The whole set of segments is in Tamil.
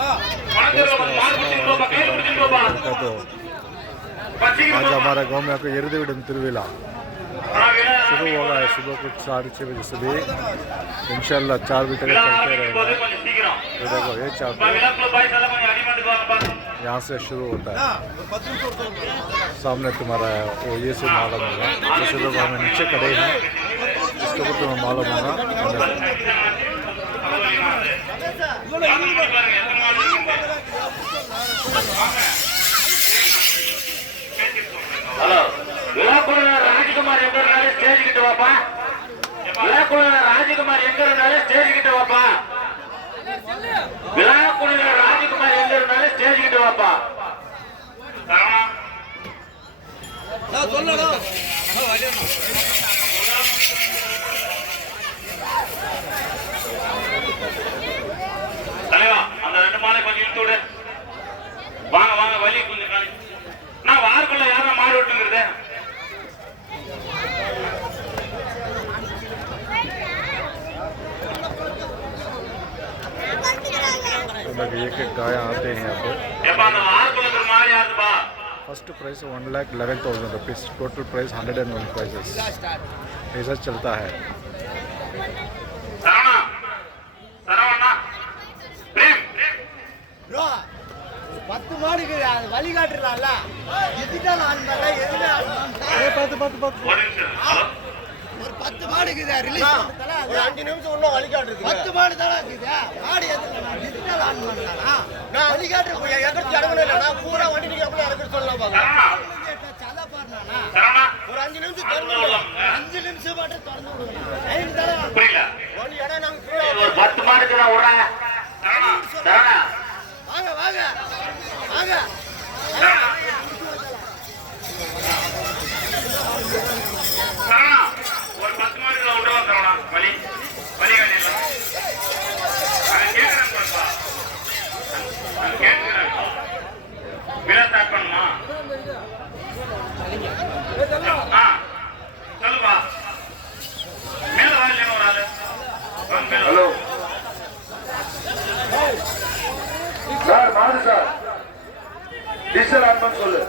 आज हमारे गांव में एरुदुविडम तिरुविला शुरू होगा है सुबह कुछ 6:30 बजे से भी इंशाल्लाह 4 बजे तक चलते रहेगा। ये देखो ये चाप यहाँ से शुरू होता है, सामने तुम्हारा वो ये से मालूम होगा। जैसे लोग हमें नीचे खड़े हैं इसको भी तुम्हें मालूम होगा। हेलो राजकुमार स्टेज किटवापा राजकुमार स्टेज किटवापा राजकुमार स्टेज किटवापा அந்த ரெண்டு மாலை கொஞ்சம் இழுத்து விடு. வாங்க வாங்க வலி கொஞ்சம் காணி. நான் வாருக்குள்ள யாரா மாடு விட்டுங்கிறது एक गाय आते हैं यहाँ पे। First price 1,11,000 rupees, total price 101 prizes ऐसा चलता है। ஒரு 10 மாடு இருக்குது ரிலீஸ் பண்ணதல ஒரு 5 நிமிஷம் இன்னும் வழிகாட்டுது 10 மாடு தான இருக்குது மாடு எதுல நான் டிஜிட்டல் ஆன் பண்ணலாம்னா நான் வழிகாட்டு எங்கட்டு இடமே இல்ல நான் பூரா வண்டி நீங்க அப்படியே இறக்கி சொல்லலாம் பாருங்க சல பாறனானா ஒரு 5 நிமிஷம் திறந்து விடலாம் 5 நிமிஷம் மட்டும் திறந்து விடுங்க டைம் தான புரியல ஒரு இடம் நாங்க ஒரு 10 மாடுக்கு நான் விடுறேன் சரணா வாங்க வாங்க வாங்க ஒரு 10 மாடுல விடுவா சரணா வலி வலி வேணும் நான் கேக்குறேன் பாப்பா நான் கேக்குறேன் விலை ஸ்டார்ட் பண்ணுமா சொல்லுப்பா மேல வாயில ஒரு ஆளு ஹலோ சார் மாடு சார் டிஜிட்டல் ஆன் பண்ண சொல்லு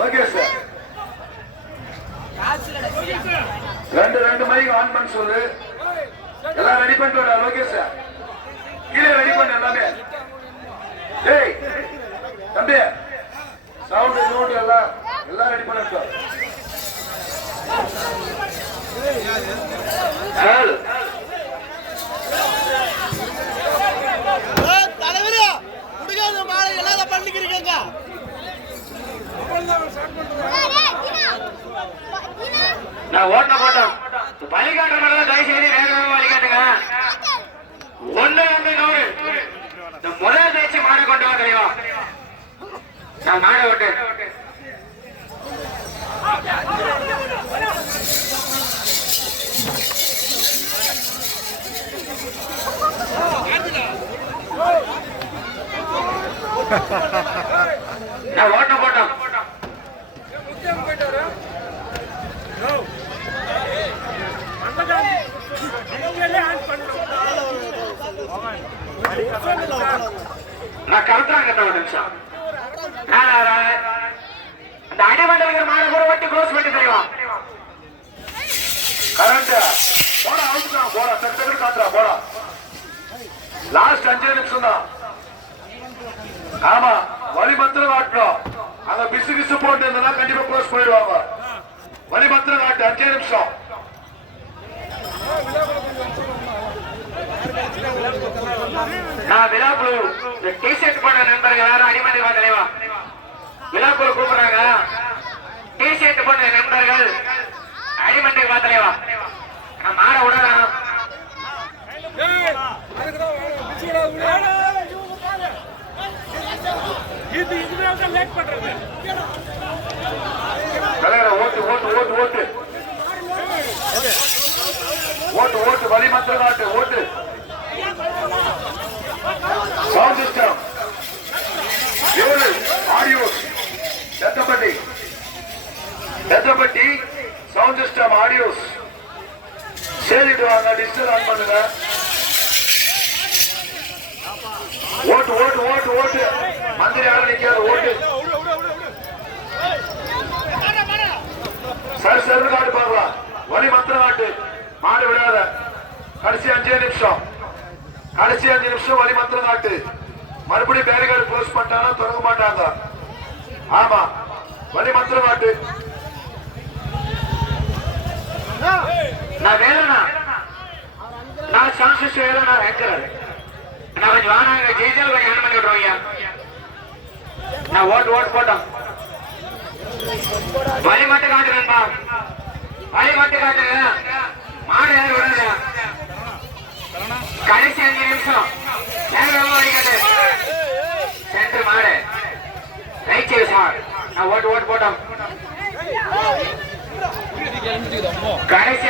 லோகேஷ் சார் ரெண்டு மைக் ஆன் பண்ண சொல்லு எல்லாம் ரெடி பண்ணிட்டு வர லோகேஷ் சார் கீழே ரெடி பண்ணு எல்லாமே டேய் தம்பி சவுண்ட் நோட் எல்லாம் ரெடி பண்ணிட்டு சார் தலைவரே குடிகாத மாலை எல்லாம் பண்ணிக்கிறீங்க நான் ஓட்ட போட்டோம் வழிகாட்டுறதுனால தயவு செய்து வேகமாக வழிகாட்டுங்க ஒண்ணு இந்த முதல் தேய்ச்சி மாடை கொண்டு வா தெரியும் நான் மாடை ஓட்டு நான் ஓட்ட போட்டோம் நான் கவுத்துறாங்க ஒரு நிமிஷம் அந்த அடிமண்டலுக்கு மாட கூட ஓட்டி க்ளோஸ் பண்ணி தெரியும் கரண்ட் போடா அவுட்டுதான் போடா செகண்ட் காத்துறா போடா லாஸ்ட் 5 நிமிஷம் தான் ஆமா வழி மத்திரம் காட்டணும் அங்க பிசு பிசு போட்டு இருந்தா கண்டிப்பா க்ளோஸ் பண்ணிடுவாங்க வழி மத்திரம் காட்டு 5 நிமிஷம் நான் விழாக்குழு இந்த டிஷர்ட் போட நண்பர்கள் யாரும் அடிமண்டி வா தலைவா விழாக்குழு கூப்பிடுறாங்க டிஷர்ட் போட நண்பர்கள் அடிமண்டி வா தலைவா நான் மாட விடலாம் ஓட்டு ஓட்டு ஓட்டு ஓட்டு ஓட்டு ஓட்டு வழி மத்திரம் காட்டு ஓட்டு சவுண்ட் சிஸ்டம் ஆடியோஸ் எத்தப்பட்டி சவுண்ட் சிஸ்டம் ஆடியோஸ் சேர்த்துட்டு வாங்க டிஜிட்டல் ஆன் பண்ணுங்க ஓட்டு ஓட்டு ஓட்டு ஓட்டு மந்திரி யாரும் நிக்காது ஓட்டு சரி சரி காட்டு பாக்கலாம் வழி மந்திர நாட்டு மாடு விடாத கடைசி 5 நிமிஷம் கடைசி 5 நிமிஷம் வழி மந்திர நாட்டு மறுபடியும் பேரிகார்டு க்ளோஸ் பண்ணிட்டாங்கன்னா தொடங்க மாட்டாங்க ஆமா வழி மந்திர நாட்டு நான் வேலைண்ணா நான் சான்சஸ் வேலைண்ணா ரேங்கர் நான் கொஞ்சம் வாங்க ஜெயிச்சால் கொஞ்சம் ஹேண்ட் பண்ணி விட்ருவீங்க நான் ஓட்டு போட்டோம் வழி மட்டும் காட்டுறேன்பா வழி மட்டும் காட்டுங்க மாடு யாரும் விடாத கடைசி 5 நிமிஷம் வழிகாட்டு சென்டர் மாடு ரைட் சைடு சார் நான் ஓட்டு போட்டோம் கடைசி